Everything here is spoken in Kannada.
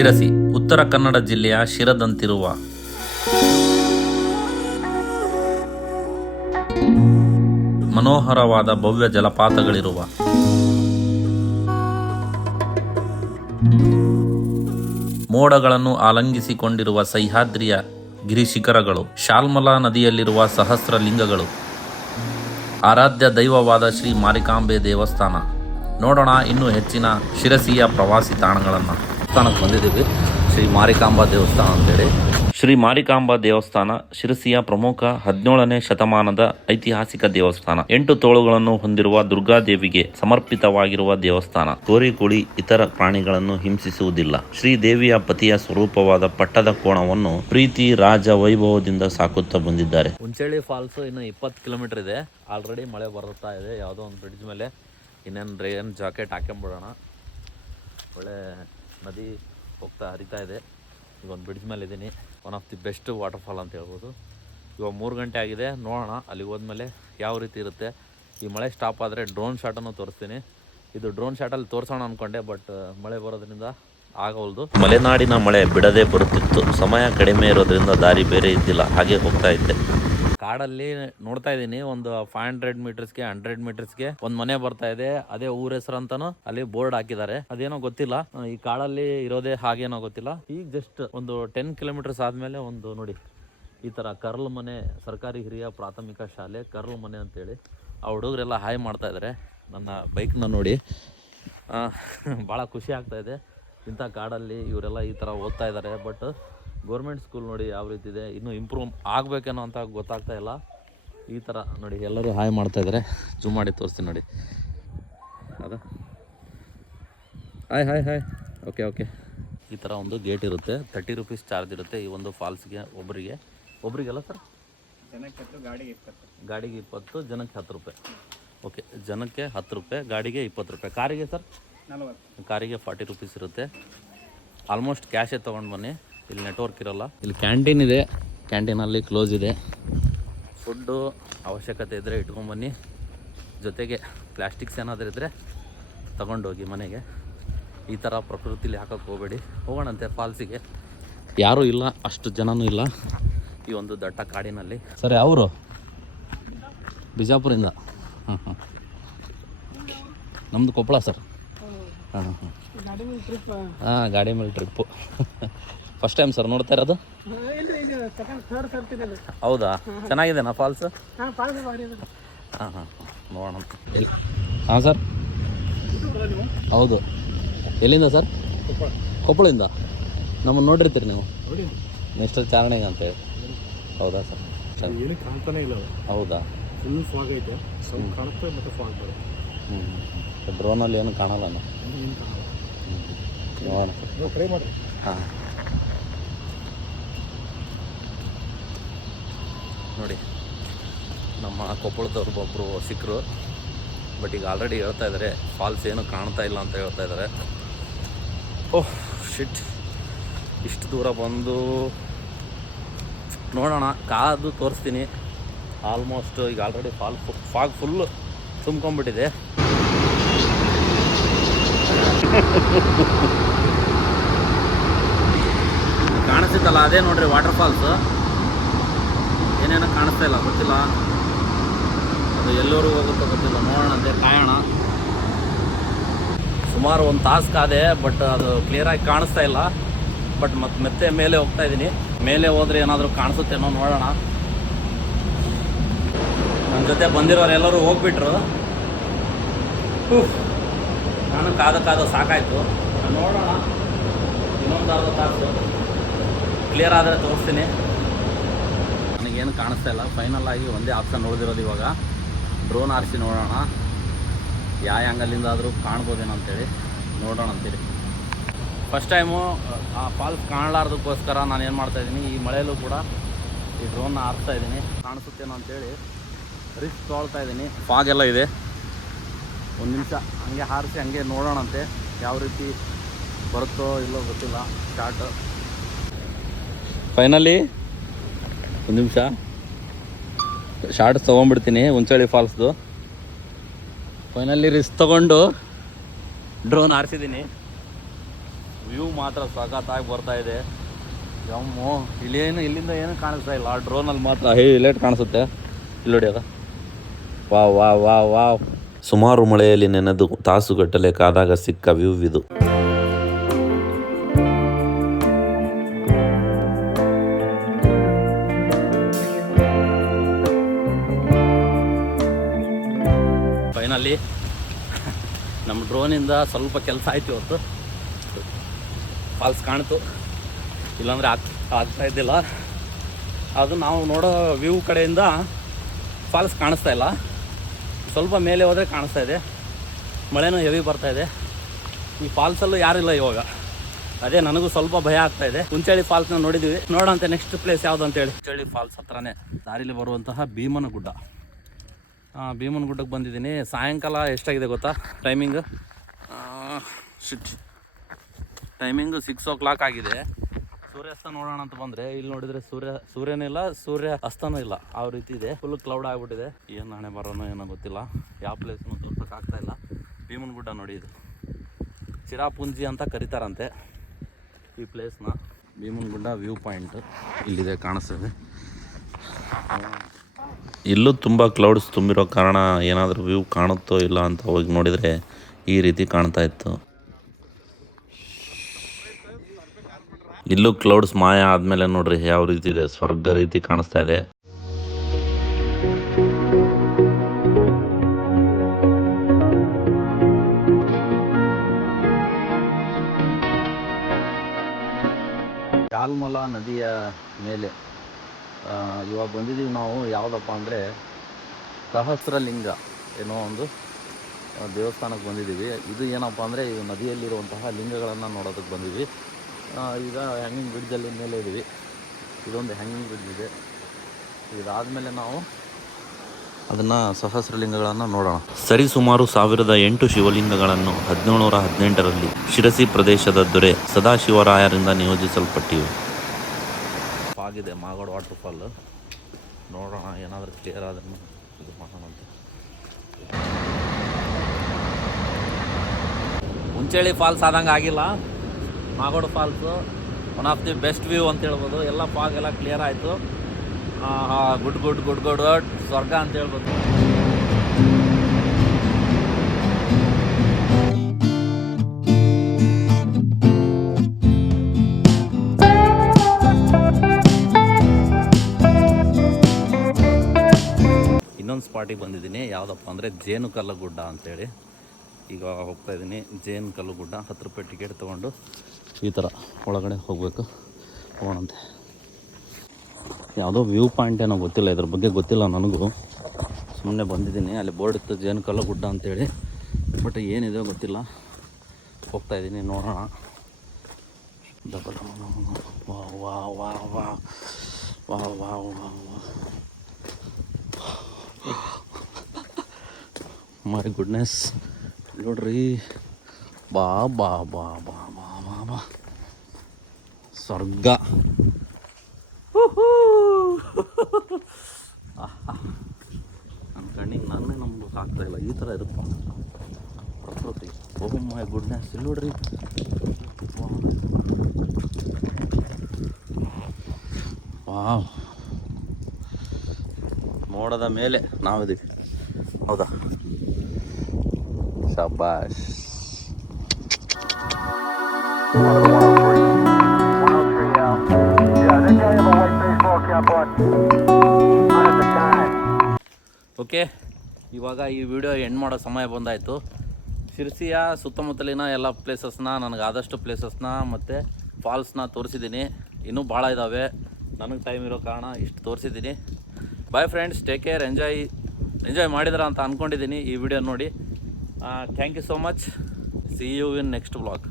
ಶಿರಸಿ ಉತ್ತರ ಕನ್ನಡ ಜಿಲ್ಲೆಯ ಶಿರದಂತಿರುವ ಮನೋಹರವಾದ ಭವ್ಯ ಜಲಪಾತಗಳಿರುವ ಮೋಡಗಳನ್ನು ಆಲಂಗಿಸಿಕೊಂಡಿರುವ ಸಹ್ಯಾದ್ರಿಯ ಗಿರಿಶಿಖರಗಳು, ಶಾಲ್ಮಲಾ ನದಿಯಲ್ಲಿರುವ ಸಹಸ್ರ ಲಿಂಗಗಳು, ಆರಾಧ್ಯ ದೈವವಾದ ಶ್ರೀ ಮಾರಿಕಾಂಬೆ ದೇವಸ್ಥಾನ. ನೋಡೋಣ ಇನ್ನೂ ಹೆಚ್ಚಿನ ಶಿರಸಿಯ ಪ್ರವಾಸಿ ತಾಣಗಳನ್ನು. ದೇವಸ್ಥಾನಕ್ಕೆ ಬಂದಿದ್ದೀವಿ, ಶ್ರೀ ಮಾರಿಕಾಂಬಾ ದೇವಸ್ಥಾನ ಅಂತೇಳಿ. ಶ್ರೀ ಮಾರಿಕಾಂಬಾ ದೇವಸ್ಥಾನ ಶಿರಸಿಯ ಪ್ರಮುಖ 17ನೇ ಶತಮಾನದ ಐತಿಹಾಸಿಕ ದೇವಸ್ಥಾನ. 8 ತೋಳುಗಳನ್ನು ಹೊಂದಿರುವ ದುರ್ಗಾದೇವಿಗೆ ಸಮರ್ಪಿತವಾಗಿರುವ ದೇವಸ್ಥಾನ. ಕೋರಿ ಇತರ ಪ್ರಾಣಿಗಳನ್ನು ಹಿಂಸಿಸುವುದಿಲ್ಲ. ಶ್ರೀದೇವಿಯ ಪತಿಯ ಸ್ವರೂಪವಾದ ಪಟ್ಟದ ಕೋಣವನ್ನು ಪ್ರೀತಿ ರಾಜ ವೈಭವದಿಂದ ಸಾಕುತ್ತಾ ಬಂದಿದ್ದಾರೆ. ಹುಂಚಳ್ಳಿ ಫಾಲ್ಸ್ ಇನ್ನು 20 ಕಿಲೋಮೀಟರ್ ಇದೆ. ಆಲ್ರೆಡಿ ಮಳೆ ಬರುತ್ತಾ ಇದೆ. ಯಾವುದೋ ಒಂದು ಬ್ರಿಡ್ಜ್ ಮೇಲೆ ಇನ್ನೇನು ರೇನ್ ಜಾಕೆಟ್ ಹಾಕೊಂಡ್ಬಿಡೋಣ. ಒಳ್ಳೆ ನದಿ ಹರಿತಾ ಇದೆ. ಈಗ ಒಂದು ಬ್ರಿಡ್ಜ್ ಮೇಲೆ ಇದ್ದೀನಿ. One of the best water fall ಅಂತ ಹೇಳ್ಬೋದು. ಇವಾಗ 3 ಗಂಟೆ ಆಗಿದೆ. ನೋಡೋಣ ಅಲ್ಲಿಗೆ ಹೋದ್ಮೇಲೆ ಯಾವ ರೀತಿ ಇರುತ್ತೆ. ಈ ಮಳೆ ಸ್ಟಾಪ್ ಆದರೆ ಡ್ರೋನ್ ಶಾಟನ್ನು ತೋರಿಸ್ತೀನಿ. ಇದು ಡ್ರೋನ್ ಶಾಟಲ್ಲಿ ತೋರಿಸೋಣ ಅಂದ್ಕೊಂಡೆ, ಬಟ್ ಮಳೆ ಬರೋದ್ರಿಂದ ಆಗವಲ್ದು. ಮಲೆನಾಡಿನ ಮಳೆ ಬಿಡದೆ ಬರುತ್ತಿತ್ತು. ಸಮಯ ಕಡಿಮೆ ಇರೋದ್ರಿಂದ ದಾರಿ ಬೇರೆ ಇದ್ದಿಲ್ಲ, ಹಾಗೆ ಹೋಗ್ತಾ ಇದ್ದೆ. ಕಾಡಲ್ಲಿ ನೋಡ್ತಾ ಇದ್ದೀನಿ, ಒಂದು 500 ಮೀಟರ್ಸ್ಗೆ 100 ಮೀಟರ್ಸ್ಗೆ ಒಂದು ಮನೆ ಬರ್ತಾ ಇದೆ. ಅದೇ ಊರ ಹೆಸರು ಅಂತಾನು ಅಲ್ಲಿ ಬೋರ್ಡ್ ಹಾಕಿದ್ದಾರೆ. ಅದೇನೋ ಗೊತ್ತಿಲ್ಲ, ಈ ಕಾಡಲ್ಲಿ ಇರೋದೇ ಹಾಗೇನೋ ಗೊತ್ತಿಲ್ಲ. ಈಗ ಜಸ್ಟ್ ಒಂದು 10 ಕಿಲೋಮೀಟರ್ಸ್ ಆದ್ಮೇಲೆ ಒಂದು ನೋಡಿ ಈ ತರ ಕರ್ಲ್ ಮನೆ, ಸರ್ಕಾರಿ ಹಿರಿಯ ಪ್ರಾಥಮಿಕ ಶಾಲೆ ಕರ್ಲ್ ಮನೆ ಅಂತೇಳಿ ಆ ಹುಡುಗರೆಲ್ಲ ಹಾಯ್ ಮಾಡ್ತಾ ಇದ್ದಾರೆ. ನನ್ನ ಬೈಕ್ನ ನೋಡಿ ಭಾಳ ಖುಷಿ ಆಗ್ತಾ ಇದೆ. ಇಂಥ ಕಾಡಲ್ಲಿ ಇವರೆಲ್ಲ ಈ ಥರ ಓದ್ತಾ ಇದ್ದಾರೆ. ಬಟ್ ಗೌರ್ಮೆಂಟ್ ಸ್ಕೂಲ್ ನೋಡಿ ಯಾವ ರೀತಿ ಇದೆ, ಇನ್ನೂ ಇಂಪ್ರೂವ್ ಆಗಬೇಕೇನೋ ಅಂತ ಗೊತ್ತಾಗ್ತಾ ಇಲ್ಲ. ಈ ಥರ ನೋಡಿ ಎಲ್ಲರೂ ಹಾಯ್ ಮಾಡ್ತಾ ಇದ್ದಾರೆ. ಜೂಮ್ ಮಾಡಿ ತೋರಿಸ್ತೀನಿ ನೋಡಿ. ಅದ hi hi hi okay okay. ಈ ಥರ ಒಂದು ಗೇಟ್ ಇರುತ್ತೆ. 30 ರೂಪೀಸ್ ಚಾರ್ಜ್ ಇರುತ್ತೆ ಈ ಒಂದು ಫಾಲ್ಸ್ಗೆ. ಒಬ್ಬರಿಗೆಲ್ಲ ಸರ್ ಗಾಡಿಗೆ 20, ಜನಕ್ಕೆ 10 ರೂಪಾಯಿ. ಓಕೆ, ಜನಕ್ಕೆ 10 ರೂಪಾಯಿ, ಗಾಡಿಗೆ 20 ರೂಪಾಯಿ. ಕಾರಿಗೆ ಸರ್ 40. ಕಾರಿಗೆ 40 ರೂಪೀಸ್ ಇರುತ್ತೆ. ಆಲ್ಮೋಸ್ಟ್ ಕ್ಯಾಶೇ ತೊಗೊಂಡು ಬನ್ನಿ, ಇಲ್ಲಿ ನೆಟ್ವರ್ಕ್ ಇರೋಲ್ಲ. ಇಲ್ಲಿ ಕ್ಯಾಂಟೀನ್ ಇದೆ, ಕ್ಯಾಂಟೀನಲ್ಲಿ ಕ್ಲೋಸ್ ಇದೆ. ಫುಡ್ಡು ಅವಶ್ಯಕತೆ ಇದ್ದರೆ ಇಟ್ಕೊಂಡ್ಬನ್ನಿ. ಜೊತೆಗೆ ಪ್ಲಾಸ್ಟಿಕ್ಸ್ ಏನಾದರೂ ಇದ್ದರೆ ತಗೊಂಡೋಗಿ ಮನೆಗೆ. ಈ ಥರ ಪ್ರಕೃತಿಲಿ ಹಾಕೋಕ್ಕೆ ಹೋಗಬೇಡಿ. ಹೋಗೋಣಂತೆ ಫಾಲ್ಸಿಗೆ. ಯಾರೂ ಇಲ್ಲ, ಅಷ್ಟು ಜನನೂ ಇಲ್ಲ ಈ ಒಂದು ದಟ್ಟ ಕಾಡಿನಲ್ಲಿ. ಸರಿ, ಅವರು ಬಿಜಾಪುರಿಂದ. ಹಾಂ, ನಮ್ಮದು ಕೊಪ್ಪಳ ಸರ್. ಹಾಂ, ಗಾಡಿ ಮೇಲೆ ಟ್ರಿಪ್ಪು. ಫಸ್ಟ್ ಟೈಮ್ ಸರ್ ನೋಡ್ತಾ ಇರೋದು? ಹೌದಾ, ಚೆನ್ನಾಗಿದೆನಾ ಫಾಲ್ಸ್? ಹಾಂ, ನೋಡೋಣ. ಹಾಂ ಸರ್, ಹೌದು. ಎಲ್ಲಿಂದ ಸರ್? ಕೊಪ್ಪಳಿಂದ. ನಮ್ಮನ್ನು ನೋಡಿರ್ತೀರಿ ನೀವು ನೆಕ್ಸ್ಟ್ ಚಾರಣೆಗೆ ಅಂತೇಳಿ. ಹೌದಾ ಸರ್? ಹೌದಾ, ಫುಲ್ ಫಾಗ್ ಐತೆ, ಸ್ವಲ್ಪ ಕಾಣುತ್ತೆ ಮತ್ತು ಫಾಗ್ ಬರುತ್ತೆ. ಡ್ರೋನಲ್ಲಿ ಏನು ಕಾಣಲ್ಲ. ನೋಡೋಣ, ಟ್ರೈ ಮಾಡಿ. ಹಾಂ, ನೋಡಿ ನಮ್ಮ ಕೊಪ್ಪಳದವ್ರು ಒಬ್ಬರು ಸಿಕ್ಕರು. ಬಟ್ ಈಗ ಆಲ್ರೆಡಿ ಹೇಳ್ತಾ ಇದ್ದಾರೆ ಫಾಲ್ಸ್ ಏನು ಕಾಣ್ತಾ ಇಲ್ಲ ಅಂತ ಹೇಳ್ತಾ ಇದ್ದಾರೆ. ಓಹ್ ಶಿಟ್, ಇಷ್ಟು ದೂರ ಬಂದು ನೋಡೋಣ, ಕಾದು ತೋರಿಸ್ತೀನಿ. ಆಲ್ಮೋಸ್ಟ್ ಈಗ ಆಲ್ರೆಡಿ ಫಾಗ್ ಫುಲ್ಲು ತುಂಬ್ಕೊಂಡ್ಬಿಟ್ಟಿದೆ. ಕಾಣಿಸ್ತಿತ್ತಲ್ಲ, ಅದೇ ನೋಡ್ರಿ ವಾಟರ್ ಫಾಲ್ಸ್. ಏನೇನೋ ಕಾಣಿಸ್ತಾ ಇಲ್ಲ, ಗೊತ್ತಿಲ್ಲ ಅದು ಎಲ್ಲರೂ ಹೋಗುತ್ತೋ ಗೊತ್ತಿಲ್ಲ. ನೋಡೋಣ ಅಂತ ಕಾಯೋಣ. ಸುಮಾರು 1 ತಾಸು ಕಾದೆ, ಬಟ್ ಅದು ಕ್ಲಿಯರಾಗಿ ಕಾಣಿಸ್ತಾ ಇಲ್ಲ. ಬಟ್ ಮತ್ತೆ ಮೇಲೆ ಹೋಗ್ತಾ ಇದ್ದೀನಿ. ಮೇಲೆ ಹೋದರೆ ಏನಾದರೂ ಕಾಣಿಸುತ್ತೇನೋ ನೋಡೋಣ. ನನ್ನ ಜೊತೆ ಬಂದಿರೋರು ಎಲ್ಲರೂ ಹೋಗ್ಬಿಟ್ರು. ನಾನು ಕಾದ ಸಾಕಾಯಿತು. ನೋಡೋಣ, ಇನ್ನೊಂದು ಅರ್ಧ ತಾಸು ಕ್ಲಿಯರ್ ಆದರೆ ತೋರಿಸ್ತೀನಿ. ನನಗೇನು ಕಾಣಿಸ್ತಾ ಇಲ್ಲ. ಫೈನಲ್ ಆಗಿ ಒಂದೇ ಆಪ್ಷನ್ ಉಳಿದಿರೋದು ಇವಾಗ. ಡ್ರೋನ್ ಆರಿಸಿ ನೋಡೋಣ, ಯಾವ ಆ್ಯಂಗಲಿಂದ ಆದರೂ ಕಾಣ್ಬೋದೇನೋ ಅಂತೇಳಿ ನೋಡೋಣ ಅಂತೇಳಿ. ಫಸ್ಟ್ ಟೈಮು ಆ ಫಾಲ್ಸ್ ಕಾಣಲಾರ್ದಕ್ಕೋಸ್ಕರ ನಾನು ಏನು ಮಾಡ್ತಾಯಿದ್ದೀನಿ, ಈ ಮಳೆಯಲ್ಲೂ ಕೂಡ ಈ ಡ್ರೋನ್ನ ಆರಿಸ್ತಾ ಇದ್ದೀನಿ. ಕಾಣಿಸುತ್ತೇನೋ ಅಂತೇಳಿ ರಿಸ್ಕ್ ತೊಗೊಳ್ತಾ ಇದ್ದೀನಿ. ಫಾಗ್ ಎಲ್ಲ ಇದೆ. ಒಂದು ನಿಮಿಷ ಹಂಗೆ ಹಾರಿಸಿ ಹಂಗೆ ನೋಡೋಣಂತೆ ಯಾವ ರೀತಿ ಬರುತ್ತೋ ಇಲ್ಲೋ ಗೊತ್ತಿಲ್ಲ. ಸ್ಟಾರ್ಟ್ ಫೈನಲಿ ಒಂದು ನಿಮಿಷ ಶಾರ್ಟ್ಸ್ ತೊಗೊಂಡ್ಬಿಡ್ತೀನಿ ಹುಂಚಳ್ಳಿ ಫಾಲ್ಸ್ದು. ಫೈನಲಿ ರಿಸ್ಕ್ ತೊಗೊಂಡು ಡ್ರೋನ್ ಹಾರಿಸಿದ್ದೀನಿ. ವ್ಯೂ ಮಾತ್ರ ಸಖತ್ತಾಗಿ ಬರ್ತಾ ಇದೆ. ಜಮ್ಮು ಇಲ್ಲಿಂದ ಏನು ಕಾಣಿಸ್ತಾ ಇಲ್ಲ, ಡ್ರೋನಲ್ಲಿ ಮಾತ್ರ ಹೈಲೈಟ್ ಕಾಣಿಸುತ್ತೆ. ಇಲ್ಲಿ ನೋಡಿ ಅದ. Wow wow wow wow. ಸುಮಾರು ಮಳೆಯಲ್ಲಿ ನೆನೆದು ತಾಸುಗಟ್ಟಲೆ ಕಾದಾಗ ಸಿಕ್ಕ ವ್ಯೂ ಇದು. ಫೈನಲಿ ನಮ್ಮ ಡ್ರೋನಿಂದ ಸ್ವಲ್ಪ ಕೆಲಸ ಆಯ್ತು ಇವತ್ತು. ಫಾಲ್ಸ್ ಕಾಣ್ತು, ಇಲ್ಲಾಂದರೆ ಆಗ್ತಾ ಇದ್ದಿಲ್ಲ. ಅದು ನಾವು ನೋಡೋ ವ್ಯೂ ಕಡೆಯಿಂದ ಫಾಲ್ಸ್ ಕಾಣಿಸ್ತಾ ಇಲ್ಲ. ಸ್ವಲ್ಪ ಮೇಲೆ ಹೋದರೆ ಕಾಣಿಸ್ತಾ ಇದೆ. ಮಳೆನೂ ಹೆವಿ ಬರ್ತಾಯಿದೆ. ಈ ಫಾಲ್ಸಲ್ಲೂ ಯಾರಿಲ್ಲ ಇವಾಗ. ಅದೇ ನನಗೂ ಸ್ವಲ್ಪ ಭಯ ಆಗ್ತಾ ಇದೆ. ಹುಂಚಳ್ಳಿ ಫಾಲ್ಸ್ನ ನೋಡಿದ್ದೀವಿ, ನೋಡೋಂತೆ ನೆಕ್ಸ್ಟ್ ಪ್ಲೇಸ್ ಯಾವುದು ಅಂತೇಳಿ. ಹುಂಚಳ್ಳಿ ಫಾಲ್ಸ್ ಹತ್ರನೇ ದಾರಿಲಿ ಬರುವಂತಹ ಭೀಮನಗುಡ್ಡ. ಭೀಮನಗುಡ್ಡಕ್ಕೆ ಬಂದಿದ್ದೀನಿ. ಸಾಯಂಕಾಲ ಎಷ್ಟಾಗಿದೆ ಗೊತ್ತಾ ಟೈಮಿಂಗ್? 6 o'clock ಆಗಿದೆ. ಸೂರ್ಯಾಸ್ತ ನೋಡೋಣ ಅಂತ ಬಂದರೆ ಇಲ್ಲಿ ನೋಡಿದರೆ ಸೂರ್ಯನಿಲ್ಲ, ಸೂರ್ಯ ಅಸ್ತನೂ ಇಲ್ಲ. ಆ ರೀತಿ ಇದೆ. ಫುಲ್ ಕ್ಲೌಡ್ ಆಗಿಬಿಟ್ಟಿದೆ. ಏನು ನಾಳೆ ಬರೋನೋ ಏನೋ ಗೊತ್ತಿಲ್ಲ. ಯಾವ ಪ್ಲೇಸ್ನೂ ತೋರ್ಸೋಕ್ಕಾಗ್ತಾ ಇಲ್ಲ. ಭೀಮನಗುಡ್ಡ ನೋಡಿ, ಇದು ಚಿರಾಪುಂಜಿ ಅಂತ ಕರೀತಾರಂತೆ ಈ ಪ್ಲೇಸ್ನ. ಭೀಮನಗುಡ್ಡ ವ್ಯೂ ಪಾಯಿಂಟ್ ಇಲ್ಲಿದೆ, ಕಾಣಿಸ್ತದೆ. ಇಲ್ಲೂ ತುಂಬ ಕ್ಲೌಡ್ಸ್ ತುಂಬಿರೋ ಕಾರಣ ಏನಾದರೂ ವ್ಯೂ ಕಾಣುತ್ತೋ ಇಲ್ಲ ಅಂತ ಹೋಗಿ ನೋಡಿದರೆ ಈ ರೀತಿ ಕಾಣ್ತಾ ಇತ್ತು. ಇಲ್ಲೂ ಕ್ಲೌಡ್ಸ್ ಮಾಯ ಆದಮೇಲೆ ನೋಡ್ರಿ ಯಾವ ರೀತಿ ಇದೆ, ಸ್ವರ್ಗ ರೀತಿ ಕಾಣಿಸ್ತಾ ಇದೆ. ಶಾಲ್ಮಲಾ ನದಿಯ ಮೇಲೆ ಇವಾಗ ಬಂದಿದ್ದೀವಿ ನಾವು. ಯಾವುದಪ್ಪ ಅಂದರೆ ಸಹಸ್ರಲಿಂಗ ಏನೋ ಒಂದು ದೇವಸ್ಥಾನಕ್ಕೆ ಬಂದಿದ್ದೀವಿ. ಇದು ಏನಪ್ಪ ಅಂದರೆ ಈ ನದಿಯಲ್ಲಿರುವಂತಹ ಲಿಂಗಗಳನ್ನು ನೋಡೋದಕ್ಕೆ ಬಂದಿದ್ವಿ. ಈಗ ಹ್ಯಾಂಗಿಂಗ್ ಬ್ರಿಡ್ಜಲ್ಲಿ ಮೇಲೆ ಇದ್ದೀವಿ. ಇದೊಂದು ಹ್ಯಾಂಗಿಂಗ್ ಬ್ರಿಡ್ಜ್ ಇದೆ. ಇದಾದಮೇಲೆ ನಾವು ಅದನ್ನು ಸಹಸ್ರಲಿಂಗಗಳನ್ನು ನೋಡೋಣ. ಸರಿಸುಮಾರು 1008 ಶಿವಲಿಂಗಗಳನ್ನು 1718ರಲ್ಲಿ ಶಿರಸಿ ಪ್ರದೇಶದ ದೊರೆ ಸದಾಶಿವರಾಯರಿಂದ ನಿಯೋಜಿಸಲ್ಪಟ್ಟಿವೆ. ಆಗಿದೆ ಮಾಗೋಡು ವಾಟರ್ಫಾಲ್. ನೋಡೋಣ ಏನಾದರೂ ಕ್ಲಿಯರ್ ಅದನ್ನು ಇದು ಮಾಡೋಣ ಅಂತ. ಹುಂಚಳ್ಳಿ ಫಾಲ್ಸ್ ಆದಂಗೆ ಆಗಿಲ್ಲ. Magodu falls one of the best view ಅಂತ ಹೇಳ್ಬೋದು. ಎಲ್ಲ ಫಾಗ್ ಎಲ್ಲ ಕ್ಲಿಯರ್ ಆಯಿತು. Good good good good good ಸ್ವರ್ಗ ಅಂತ ಹೇಳ್ಬೋದು. ಇನ್ನೊಂದು ಸ್ಪಾಟಿಗೆ ಬಂದಿದ್ದೀನಿ. ಯಾವುದಪ್ಪ ಅಂದರೆ ಜೇನುಕಲ್ಲು ಗುಡ್ಡ ಅಂತೇಳಿ. ಈಗ ಹೋಗ್ತಾ ಇದ್ದೀನಿ ಜೇನುಕಲ್ಲು ಗುಡ್ಡ. 10 ರೂಪಾಯಿ ಟಿಕೆಟ್ ತೊಗೊಂಡು ಈ ಥರ ಒಳಗಡೆ ಹೋಗಬೇಕು. ಹೋಗೋಣಂತೆ. ಯಾವುದೋ ವ್ಯೂ ಪಾಯಿಂಟ್ ಏನೋ ಗೊತ್ತಿಲ್ಲ, ಇದ್ರ ಬಗ್ಗೆ ಗೊತ್ತಿಲ್ಲ ನನಗೂ. ಸುಮ್ಮನೆ ಬಂದಿದ್ದೀನಿ. ಅಲ್ಲಿ ಬೋರ್ಡ್ ಇತ್ತು ಜೇನುಕಲ್ಲು ಗುಡ್ಡ ಅಂತೇಳಿ, ಬಟ್ ಏನಿದೆ ಗೊತ್ತಿಲ್ಲ. ಹೋಗ್ತಾಯಿದ್ದೀನಿ, ನೋಡೋಣ. ವಾ ವಾ ವಾ ವಾ ವಾ ವಾ ವಾ ಮೈ ಗುಡ್ನೆಸ್ ನೋಡ್ರಿ. ಬಾ ಬಾ ಬಾ ಬಾ ಬಾ ಬಾ ಬಾ ಸ್ವರ್ಗ. ನನ್ನ ಕಣ್ಣಿಗೆ ನನ್ನೇ ನಂಬಕ್ಕೆ ಆಗ್ತಾಯಿಲ್ಲ. ಈ ಥರ ಇರುತ್ತೆ ಪ್ರಕೃತಿ. ಓ ಮೈ ಗುಡ್ನೆಸ್. ಇಲ್ಲಿ ನೋಡ್ರಿ. ವಾವ್. ಮೋಡದ ಮೇಲೆ ನಾವಿದ್ದೀವಿ. ಹೌದಾ? ಶಾಬಾಷ್. ಓಕೆ, ಇವಾಗ ಈ ವಿಡಿಯೋ ಎಂಡ್ ಮಾಡೋ ಸಮಯ ಬಂದಾಯಿತು. ಶಿರಸಿಯ ಸುತ್ತಮುತ್ತಲಿನ ಎಲ್ಲ ಪ್ಲೇಸಸ್ನ, ನನಗೆ ಆದಷ್ಟು ಪ್ಲೇಸಸ್ನ ಮತ್ತು ಫಾಲ್ಸ್ನ ತೋರಿಸಿದ್ದೀನಿ. ಇನ್ನೂ ಭಾಳ ಇದ್ದಾವೆ. ನನಗೆ ಟೈಮ್ ಇರೋ ಕಾರಣ ಇಷ್ಟು ತೋರಿಸಿದ್ದೀನಿ. Bye friends, take care. Enjoy ಮಾಡಿದ್ರ ಅಂತ ಅಂದ್ಕೊಂಡಿದ್ದೀನಿ ಈ ವಿಡಿಯೋ ನೋಡಿ. Thank you so much. See you in next vlog.